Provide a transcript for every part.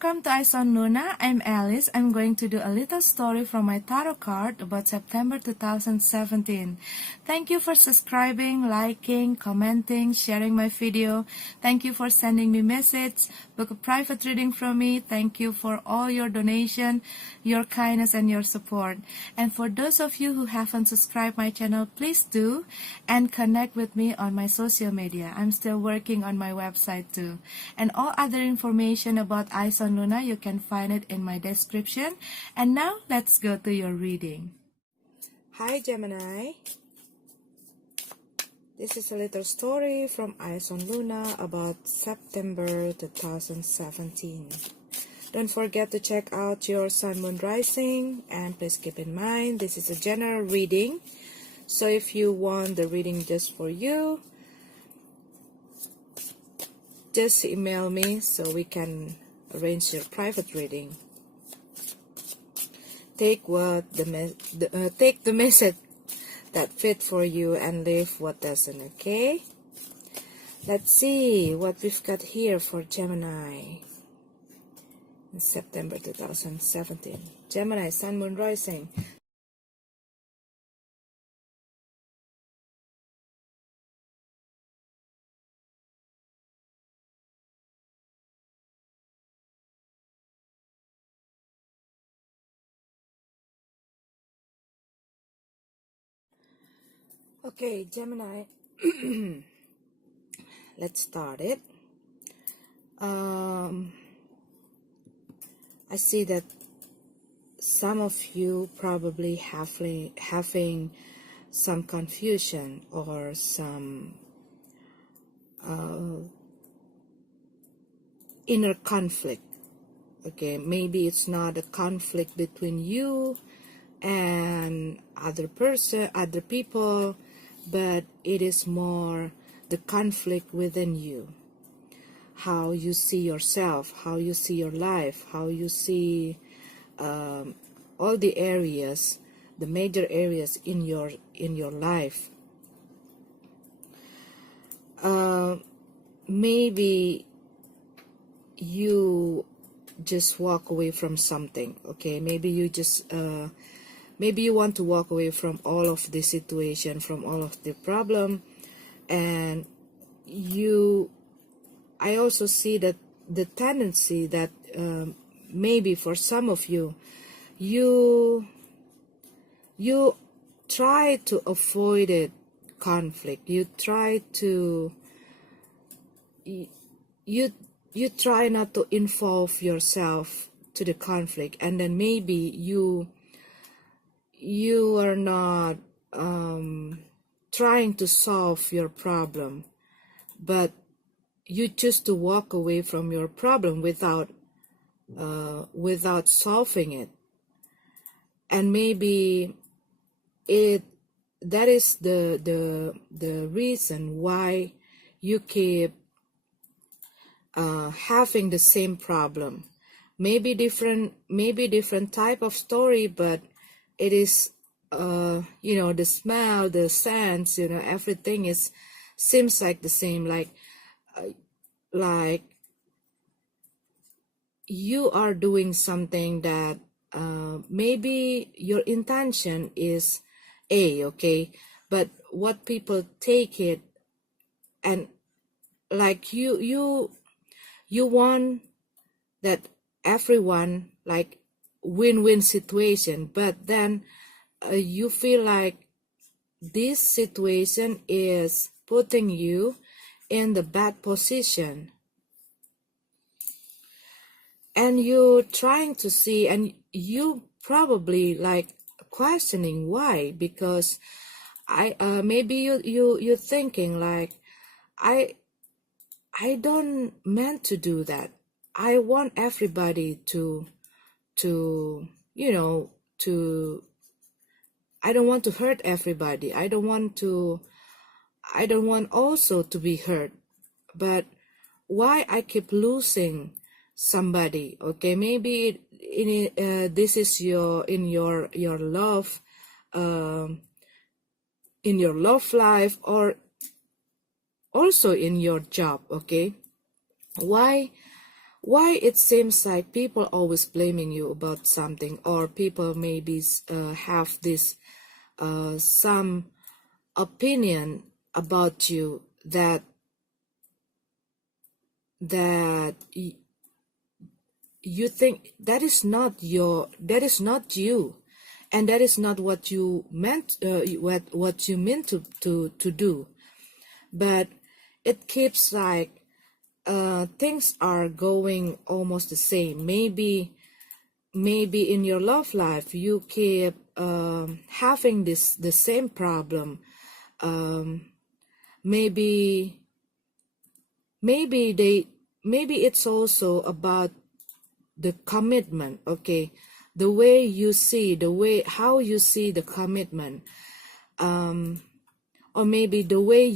welcome to Eyes on Luna. I'm Alice. I'm going to do a little story from my tarot card about September 2017. Thank you for subscribing, liking, commenting, sharing my video. Thank you for sending me messages, book a private reading from me. Thank you for all your donation, your kindness, and your support. And for those of you who haven't subscribed my channel, please do and connect with me on my social media. I'm still working on my website too. And all other information about Eyes on Luna, you can find it in my description. And now, let's go to your reading. Hi Gemini. This is a little story from Eyes on Luna about September 2017. Don't forget to check out your Sun, Moon, Rising, and please keep in mind this is a general reading. So if you want the reading just for you, just email me so we can arrange your private reading. Take the message that fit for you and leave what doesn't, okay? Let's see what we've got here for Gemini in September 2017. Gemini, Sun, Moon, Rising. Okay, Gemini, let's start it. I see that some of you probably having some confusion or some inner conflict. Okay, maybe it's not a conflict between you and other people, but it is more the conflict within you. How you see yourself, how you see your life, how you see all the areas, the major areas in your life. Maybe you just walk away from something. Okay, maybe you just maybe you want to walk away from all of the situation, from all of the problem, and I also see that the tendency that maybe for some of you, you try to avoid it, conflict. You try to you try not to involve yourself to the conflict, and then maybe you are not trying to solve your problem, but you choose to walk away from your problem without solving it. And maybe that is the reason why you keep having the same problem. Maybe different type of story, but it is the smell, the sense, everything seems like the same, like you are doing something that maybe your intention is okay, but what people take it, and like you want that everyone like win-win situation, but then you feel like this situation is putting you in the bad position, and you're trying to see, and you probably like questioning why, because maybe you're thinking like, I don't meant to do that. I want everybody to I don't want to hurt everybody. I don't want also to be hurt. But why I keep losing somebody? Okay, maybe this is in your love, in your love life, or also in your job. Okay, why why it seems like people always blaming you about something, or people maybe have this some opinion about you that you think that is not you, and that is not what you meant, what you meant to do. But it keeps like things are going almost the same. Maybe in your love life you keep having the same problem. Maybe it's also about the commitment, okay, the way you see, how you see the commitment, or maybe the way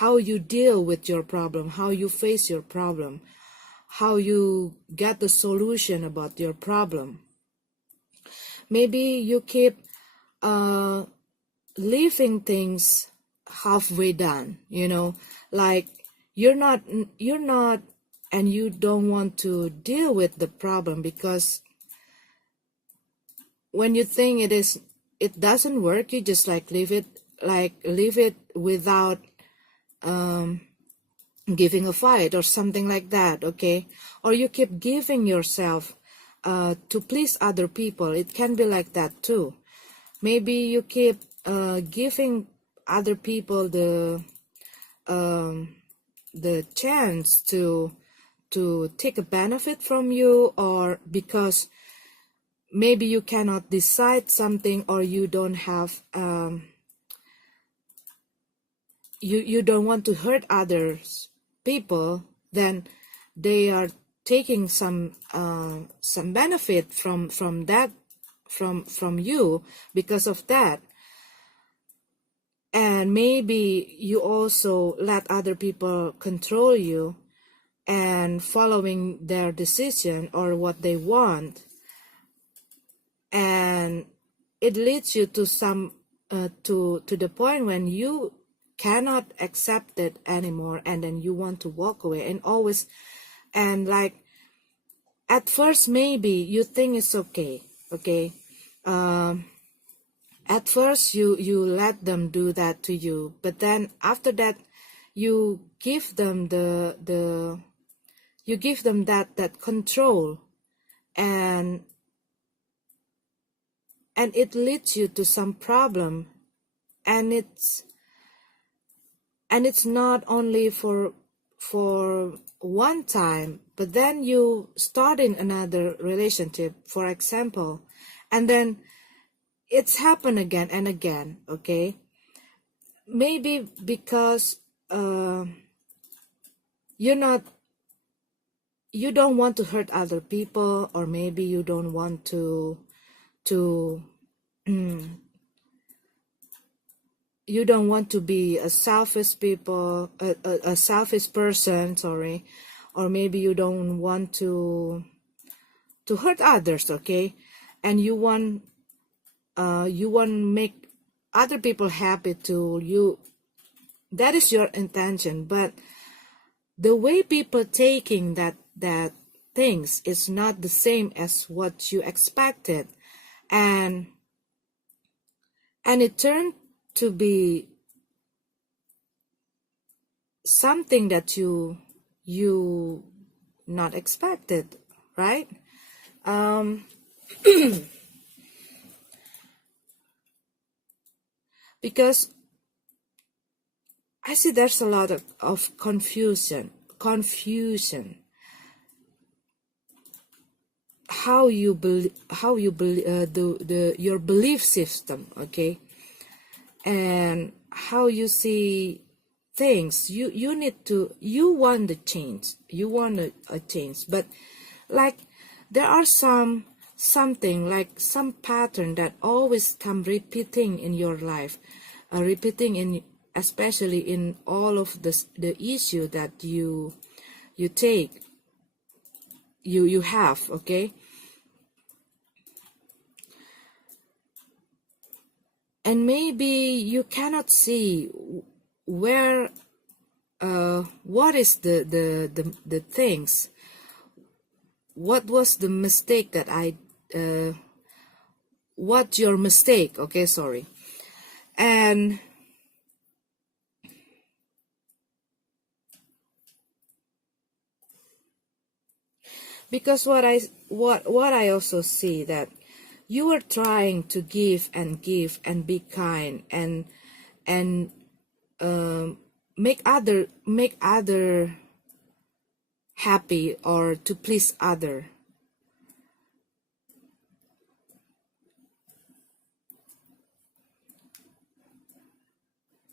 how you deal with your problem, how you face your problem, how you get the solution about your problem. Maybe you keep leaving things halfway done, like you're not and you don't want to deal with the problem, because when you think it doesn't work, you just leave it without giving a fight or something like that, okay? Or you keep giving yourself to please other people. It can be like that too. Maybe you keep giving other people the chance to take a benefit from you, or because maybe you cannot decide something, or you don't have you don't want to hurt others people, then they are taking some benefit from that, from you because of that. And maybe you also let other people control you and following their decision or what they want, and it leads you to some to the point when you cannot accept it anymore, and then you want to walk away. And always, and like at first maybe you think it's okay, at first you let them do that to you, but then after that you give them that control, and it leads you to some problem. And it's not only for one time, but then you start in another relationship, for example, and then it's happened again and again, okay? Maybe because you don't want to hurt other people, or maybe you don't want to you don't want to be a selfish person, sorry, or maybe you don't want to hurt others, okay? And you want make other people happy too. That is your intention, but the way people taking that things is not the same as what you expected, and it turned to be something that you not expected, right? Because I see there's a lot of confusion, how you your belief system, okay, and how you see things. You need to, you want the change, you want a change, but like there are something like some pattern that always come repeating in your life, repeating in, especially in all of the issue that you take, you have, okay? And maybe you cannot see where what is the things, what was the mistake that what's your mistake, okay, sorry. And because what I also see that you are trying to give and be kind and make other happy or to please other,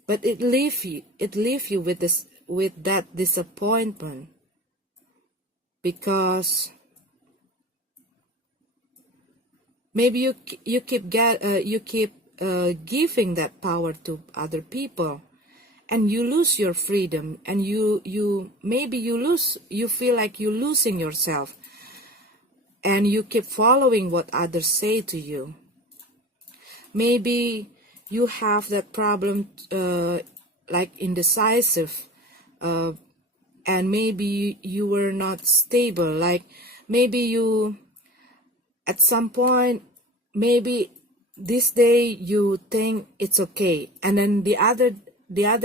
but it leave you with that disappointment, because maybe you keep giving that power to other people, and you lose your freedom, and you feel like you're losing yourself, and you keep following what others say to you. Maybe you have that problem, like indecisive, and maybe you were not stable, like maybe you at some point, maybe this day you think it's okay, and then the other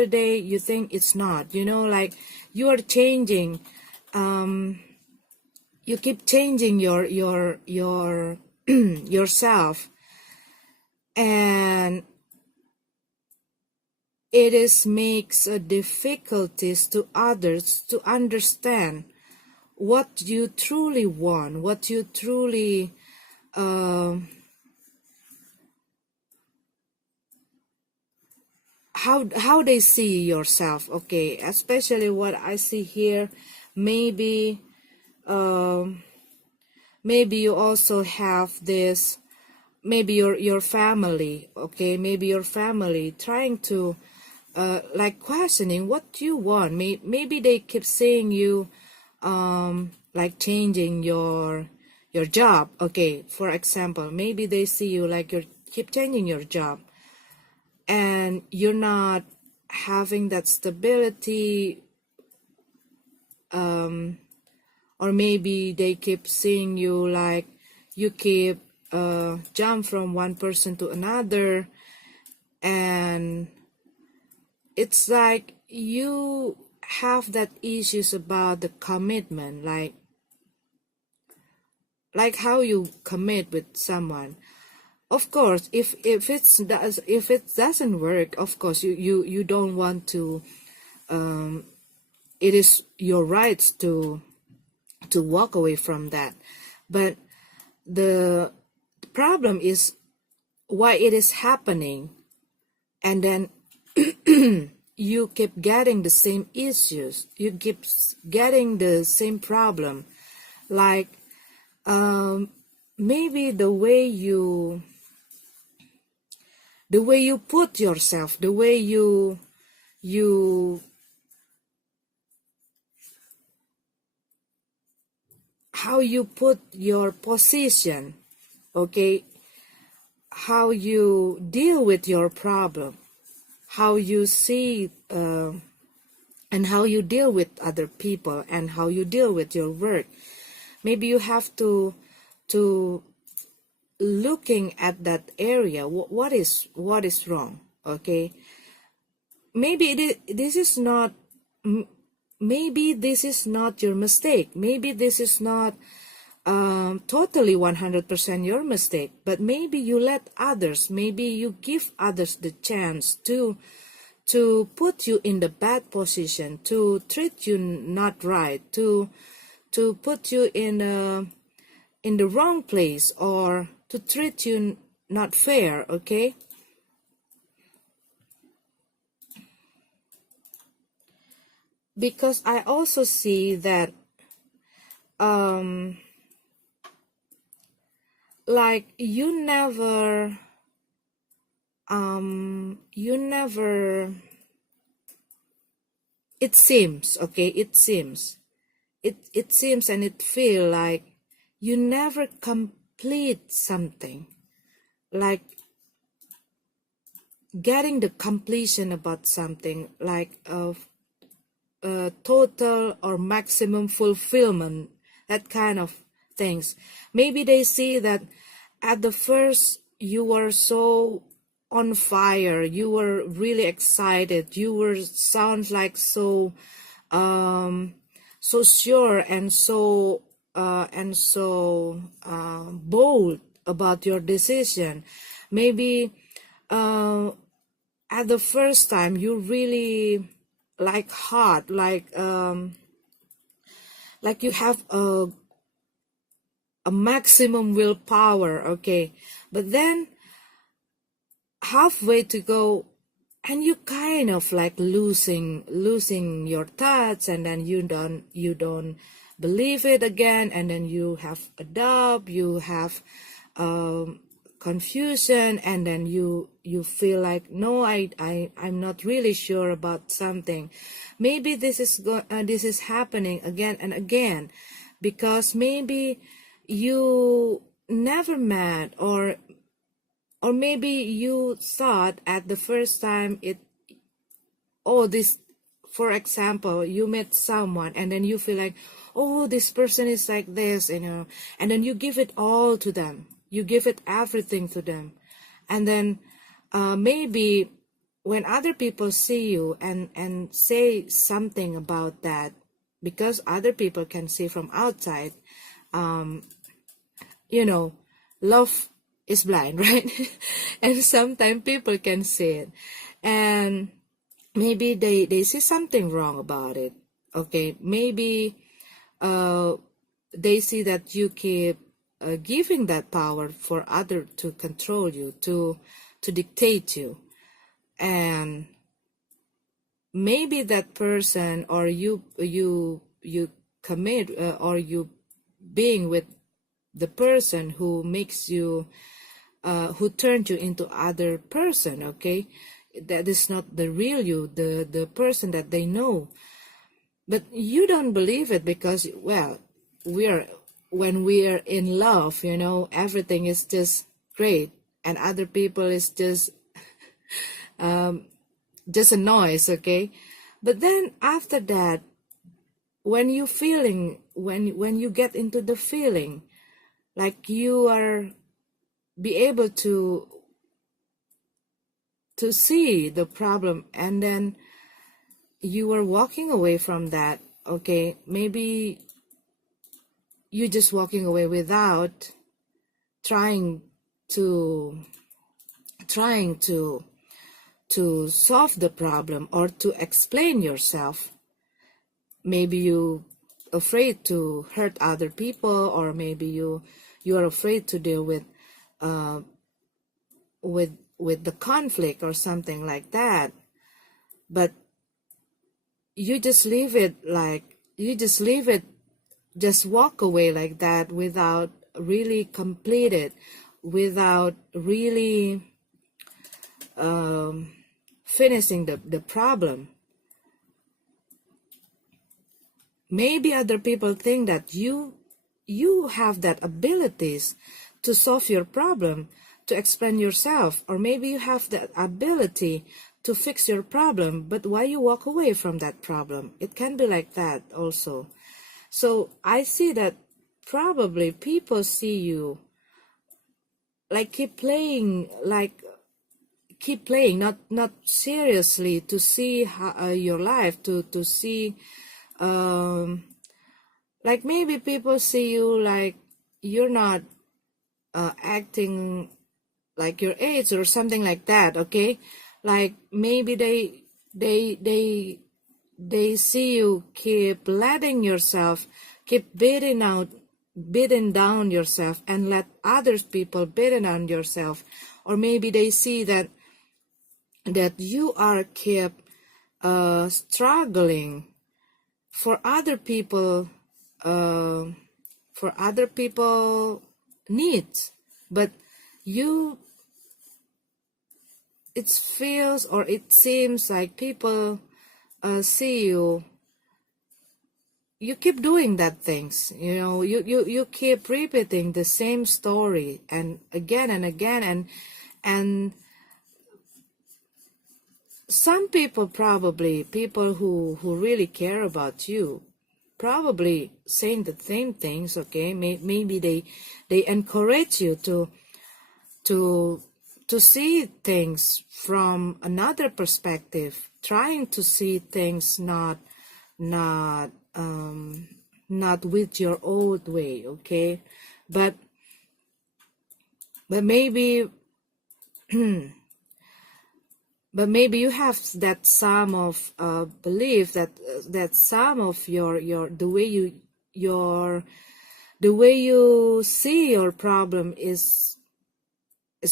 day you think it's not, like you are changing, you keep changing your yourself, and it makes a difficulties to others to understand what you truly want, what you truly how they see yourself, okay. Especially what I see here, maybe maybe you also have this, maybe your family, okay, maybe your family trying to like questioning what you want. Maybe they keep saying you like changing your job, okay, for example. Maybe they see you like you keep changing your job, and you're not having that stability, or maybe they keep seeing you like you keep jump from one person to another, and it's like you have that issues about the commitment, like how you commit with someone. Of course, if it doesn't work, of course you don't want to, it is your rights to walk away from that. But the problem is why it is happening, and then you keep getting the same issues, you keep getting the same problem, like maybe the way you put yourself, the way you how you put your position, okay, how you deal with your problem, how you see and how you deal with other people, and how you deal with your work. Maybe you have to looking at that area, what is wrong, okay. Maybe this is not, maybe this is not your mistake, maybe this is not totally 100% your mistake, but maybe you let others, maybe you give others the chance to put you in the bad position, to treat you not right, to put you in the wrong place, or to treat you not fair, okay. Because I also see that like you never it seems, okay, it seems and it feel like you never complete something, like getting the completion about something, like total or maximum fulfillment, that kind of things. Maybe they see that at the first you were so on fire, you were really excited, you were sounds like so so sure and so bold about your decision. Maybe at the first time you really like hot, like you have a maximum willpower, okay, but then halfway to go and you kind of like losing your thoughts, and then you don't believe it again, and then you have a doubt, you have confusion, and then you feel like, no, I'm not really sure about something. Maybe this is happening again and again because maybe you never met, or maybe you thought at the first time this, for example, you met someone and then you feel like, oh, this person is like this, and then you give it all to them, you give it everything to them, and then maybe when other people see you and say something about that, because other people can see from outside, love is blind, right? And sometimes people can see it, and maybe they see something wrong about it, okay? Maybe they see that you keep giving that power for others to control you, to dictate you, and maybe that person, or you commit, or you being with the person who makes you who turned you into other person, okay? That is not the real you, the person that they know, but you don't believe it because, well, when we are in love, everything is just great, and other people is just a noise, okay? But then after that, when you get into the feeling, like you are be able to see the problem, and then you are walking away from that, okay? Maybe you're just walking away without trying to solve the problem or to explain yourself. Maybe you afraid to hurt other people, or maybe you are afraid to deal with the conflict or something like that. But you just leave it, just walk away like that without really complete it, without really finishing the problem. Maybe other people think that you have that abilities to solve your problem, to explain yourself, or maybe you have that ability to fix your problem, but why you walk away from that problem? It can be like that also. So I see that probably people see you like keep playing, not seriously to see how, your life, to see like maybe people see you like you're not acting like your age or something like that, okay? Like maybe they see you keep letting yourself, keep beating down yourself, and let others people beating down yourself. Or maybe they see that you are keep struggling for other people needs, but it feels or it seems like people see you keep doing that things, you keep repeating the same story and again and again, and some people, probably people who really care about you, probably saying the same things. Okay, maybe they encourage you to to see things from another perspective, trying to see things not not with your old way. Okay, but maybe but maybe you have that some of belief that that some of your the way you see your problem is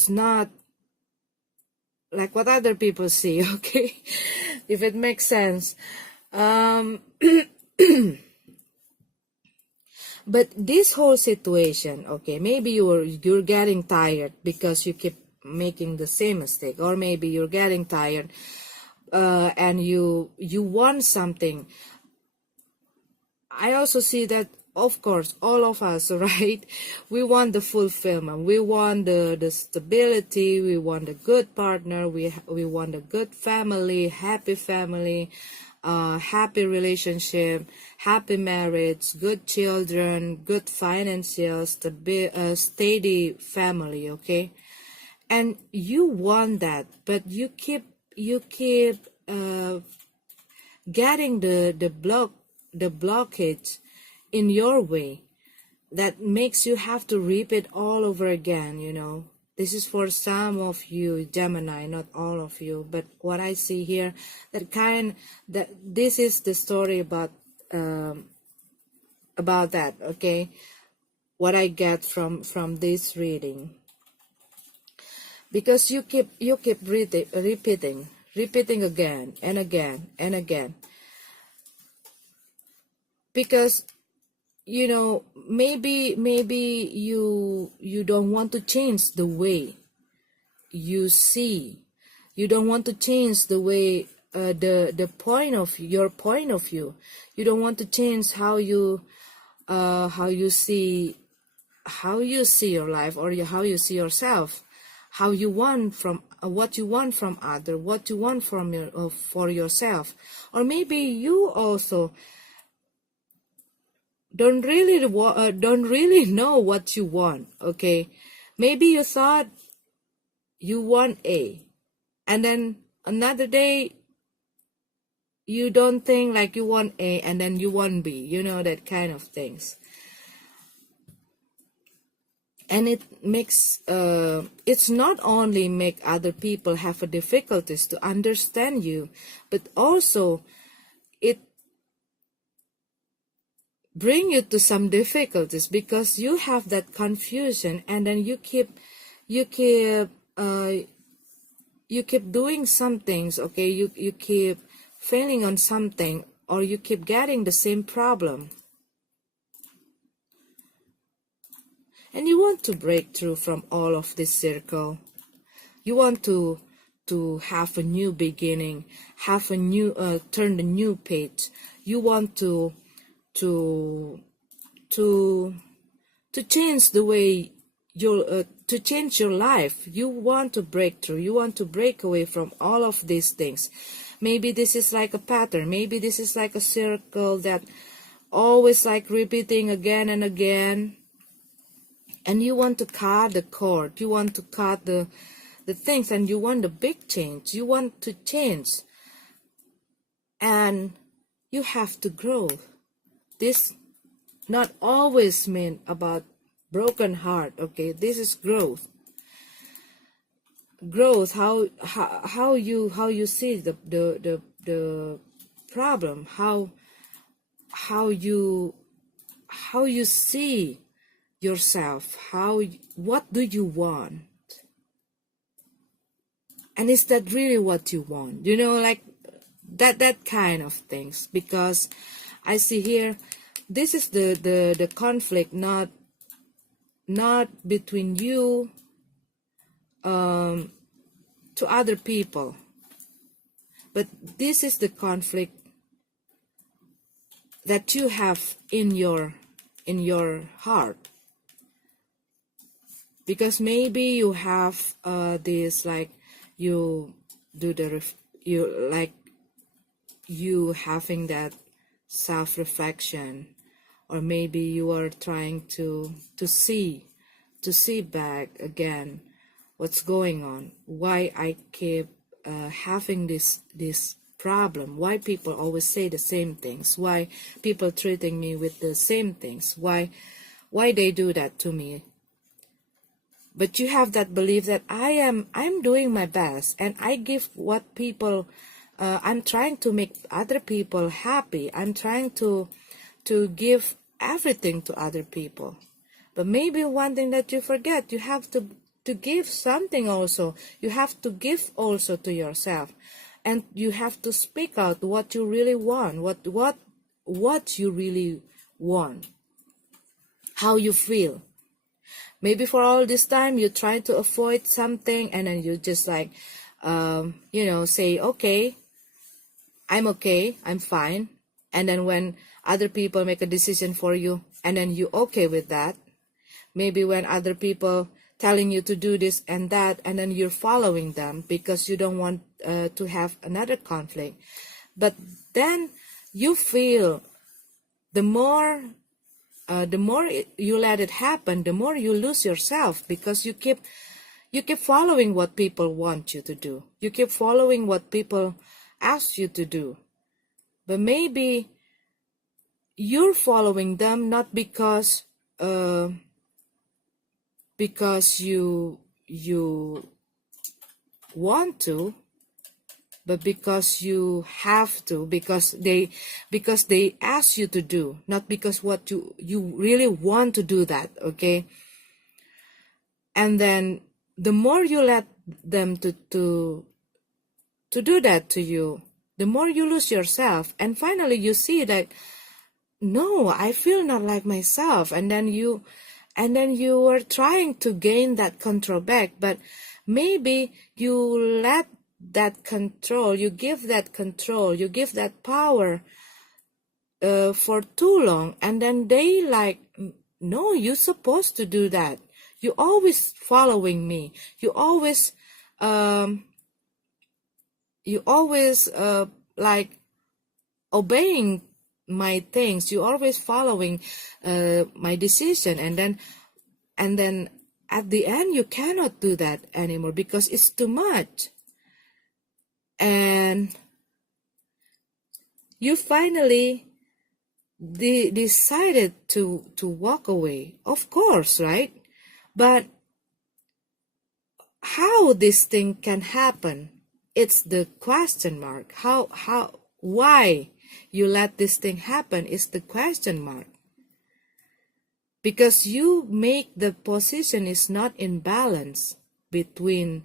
not like what other people see. Okay, if it makes sense. um but this whole situation, okay, maybe you're getting tired because you keep making the same mistake, or maybe you're getting tired and you want something. I also see that, of course, all of us, right? We want the fulfillment. We want the stability. We want a good partner. We want a good family, happy relationship, happy marriage, good children, good financial, steady family. Okay, and you want that, but you keep getting the blockage in your way that makes you have to repeat all over again. This is for some of you Gemini, not all of you, but what I see here, that this is the story about that. Okay, what I get from this reading, because you keep repeating again and again and again, because maybe you don't want to change the way you see. You don't want to change the way the point of your point of view. You don't want to change how you see your life, or how you see yourself, how you want from what you want from other, what you want from for yourself. Or maybe you also don't really know what you want. Okay, maybe you thought you want A, and then another day you don't think like you want A, and then you want B, that kind of things. And it makes it's not only make other people have a difficulties to understand you, but also it bring you to some difficulties, because you have that confusion, and then you keep doing some things. Okay, you keep failing on something, or you keep getting the same problem, and you want to break through from all of this circle. You want to have a new beginning, have a new turn the new page. You want to change the way to change your life. You want to break through. You want to break away from all of these things. Maybe this is like a pattern. Maybe this is like a circle that always like repeating again and again. And you want to cut the cord. You want to cut the things, and you want a big change. You want to change, and you have to grow. This not always mean about broken heart. Okay, this is growth. How you see the problem, how you see yourself, what do you want, and is that really what you want? Like that kind of things. Because I see here, this is the conflict, not between you to other people, but this is the conflict that you have in your heart. Because maybe you have this, like, you do you having that self-reflection, or maybe you are trying to see back again what's going on, why I keep having this problem, why people always say the same things, why people treating me with the same things, why they do that to me. But you have that belief that I'm doing my best, and I give what people, I'm trying to make other people happy. I'm trying to give everything to other people. But maybe one thing that you forget, you have to give something also. You have to give also to yourself, and you have to speak out what you really want, what you really want, how you feel. Maybe for all this time you try to avoid something, and then you just like, say, okay, I'm fine. And then when other people make a decision for you, and then you okay with that. Maybe when other people telling you to do this and that, and then you're following them because you don't want to have another conflict. But then you feel the more you let it happen, the more you lose yourself, because you keep following what people want you to do. You keep following what people ask you to do. But maybe you're following them not because you want to, but because you have to, because they ask you to do, not because what you really want to do that, okay? And then the more you let them to do that to you, the more you lose yourself, and finally you see that, no, I feel not like myself, and then you are trying to gain that control back, but maybe you let that control, you give that power for too long, and then they like, no, you're supposed to do that. You always following me. You always like obeying my things. You always following my decision, and then at the end you cannot do that anymore because it's too much, and you finally decided to walk away, of course, right? But how this thing can happen, it's the question mark. Why you let this thing happen is the question mark. Because you make the position is not in balance between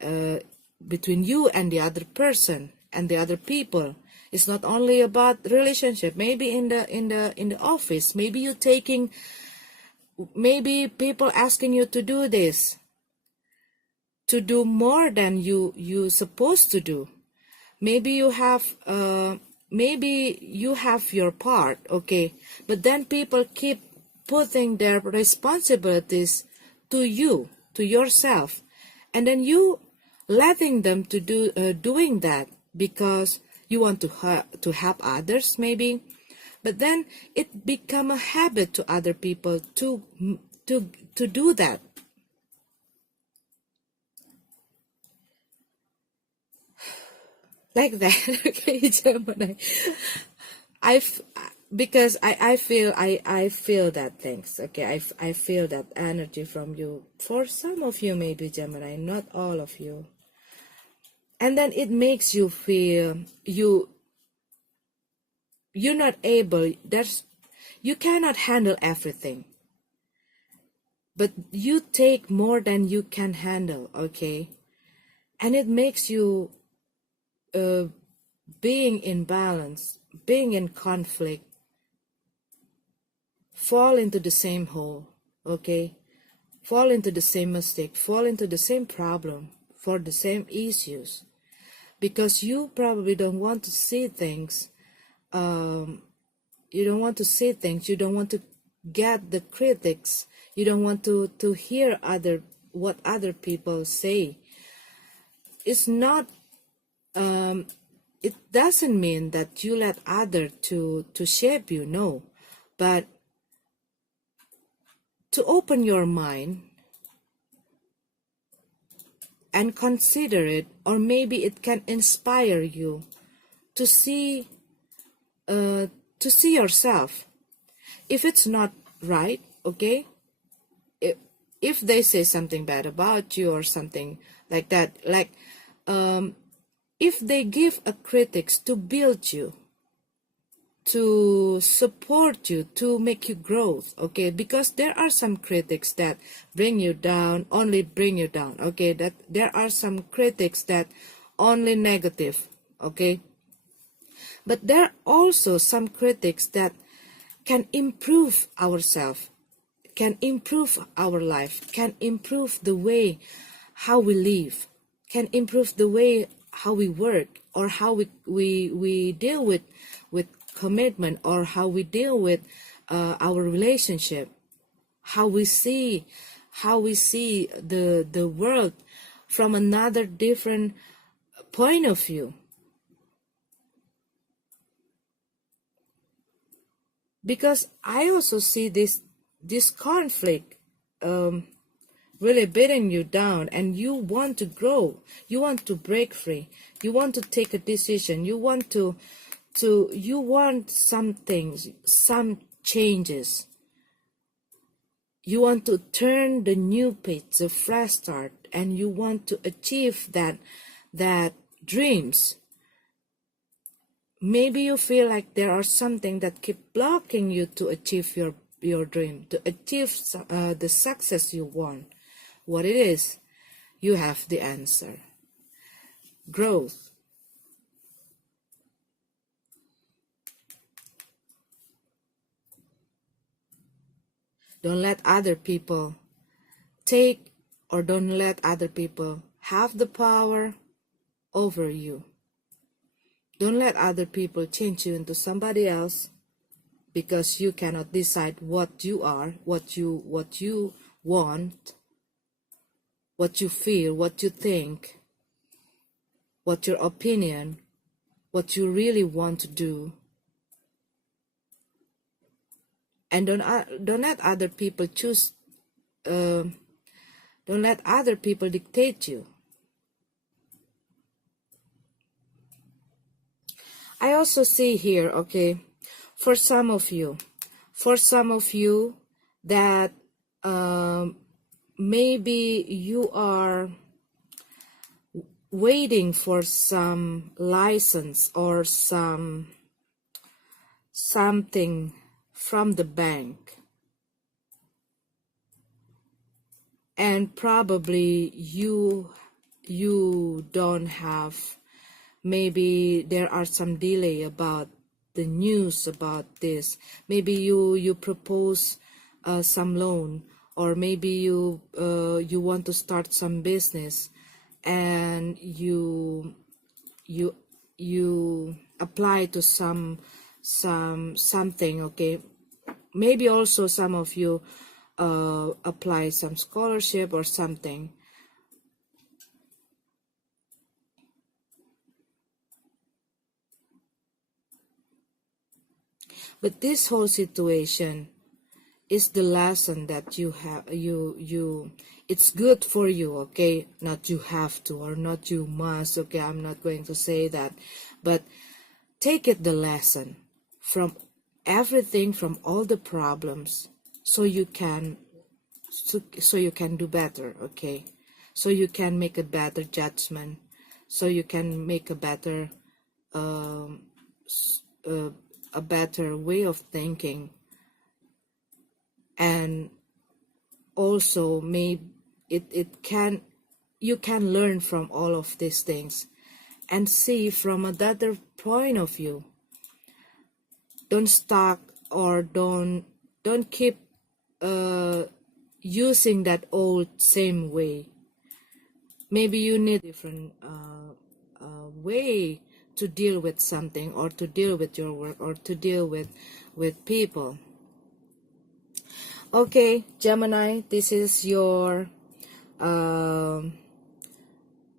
you and the other person and the other people. It's not only about relationship. Maybe in the office, maybe you taking, maybe people asking you to do this, to do more than you supposed to do. Maybe you have your part, okay, but then people keep putting their responsibilities to you, to yourself, and then you letting them to do doing that because you want to help others, maybe. But then it become a habit to other people to do that. Like that. Okay, Gemini. Because I feel that things, okay. I feel that energy from you. For some of you, maybe Gemini, not all of you. And then it makes you feel you're not able. You cannot handle everything. But you take more than you can handle, okay? And it makes you being in balance, being in conflict, fall into the same hole, okay? Fall into the same mistake, fall into the same problem, for the same issues. Because you probably don't want to see things, you don't want to see things, you don't want to get the critics, you don't want to hear what other people say. It's not it doesn't mean that you let other to shape you, no, but to open your mind and consider it, or maybe it can inspire you to see yourself. If it's not right, okay, if they say something bad about you or something like that, like if they give a critics to build you, to support you, to make you grow, okay, because there are some critics that bring you down, only bring you down, okay, that there are some critics that only negative, okay, but there are also some critics that can improve ourselves, can improve our life, can improve the way how we live, can improve the way how we work, or how we deal with commitment, or how we deal with our relationship, how we see the world from another different point of view. Because I also see this conflict really beating you down, and you want to grow, you want to break free, you want to take a decision, you want you want some things, some changes, you want to turn the new page, the fresh start, and you want to achieve that dreams. Maybe you feel like there are something that keep blocking you to achieve your dream, to achieve the success you want. What it is, you have the answer. Growth. Don't let other people take, or don't let other people have the power over you. Don't let other people change you into somebody else, because you cannot decide what you are, what you want, what you feel, what you think, what your opinion, what you really want to do. And don't let other people choose. Don't let other people dictate you. I also see here, okay, for some of you that maybe you are waiting for some license or something from the bank, and probably you don't have, maybe there are some delay about the news about this, maybe you propose some loan, or maybe you want to start some business, and you apply to something, okay, maybe also some of you apply some scholarship or something. But this whole situation is the lesson that you have, it's good for you, okay, not you have to, or not you must, okay, I'm not going to say that, but take it the lesson from everything, from all the problems, so you can do better, okay, so you can make a better judgment, so you can make a better a better way of thinking, and also maybe you can learn from all of these things and see from another point of view. Don't stuck, or don't keep using that old same way. Maybe you need a different way to deal with something, or to deal with your work, or to deal with people. Okay, Gemini, this is your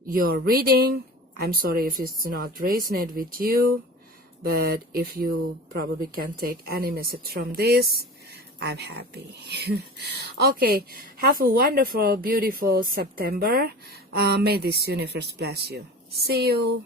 reading. I'm sorry if it's not resonate with you, but if you probably can take any message from this, I'm happy. Okay, have a wonderful, beautiful September. May this universe bless you. See you.